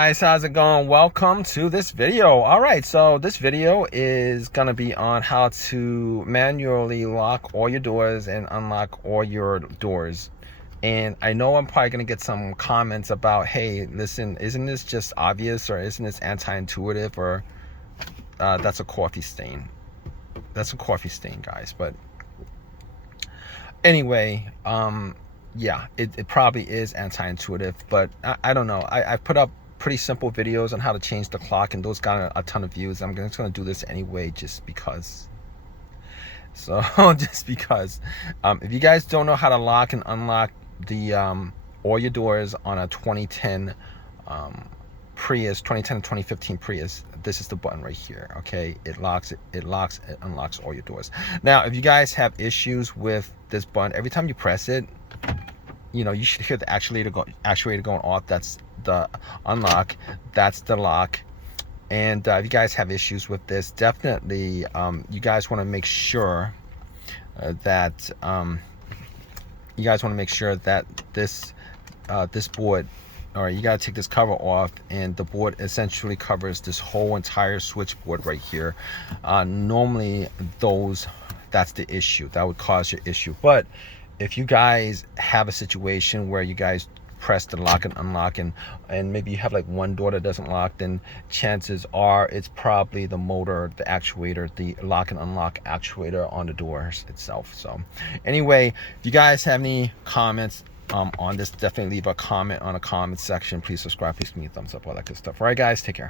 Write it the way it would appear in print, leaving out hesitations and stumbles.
Guys, how's it going? Welcome to this video. All right, so this video is gonna be on how to manually lock all your doors and unlock all your doors. And I know I'm probably gonna get some comments about, hey, listen, isn't this just obvious, or isn't this anti-intuitive, or that's a coffee stain. That's a coffee stain, guys. But anyway, yeah, it probably is anti-intuitive, but I don't know. I put up pretty simple videos on how to change the clock, and those got a ton of views. I'm just gonna do this anyway, just because. So just because, if you guys don't know how to lock and unlock the all your doors on a 2010 Prius, 2010 and 2015 Prius, this is the button right here. Okay, it locks, it unlocks all your doors. Now, if you guys have issues with this button, every time you press it, you know, you should hear the actuator going off. That's the unlock, that's the lock. And if you guys have issues with this, definitely you guys want to make sure that this this board, all right, you got to take this cover off, and the board essentially covers this whole entire switchboard right here. Normally that's the issue that would cause your issue. But if you guys have a situation where you guys press the lock and unlock, and maybe you have like one door that doesn't lock, then chances are it's probably the motor, the actuator, the lock and unlock actuator on the doors itself. So anyway, if you guys have any comments on this, definitely leave a comment on the comment section. Please subscribe, please give me a thumbs up, all that good stuff. All right, guys, take care.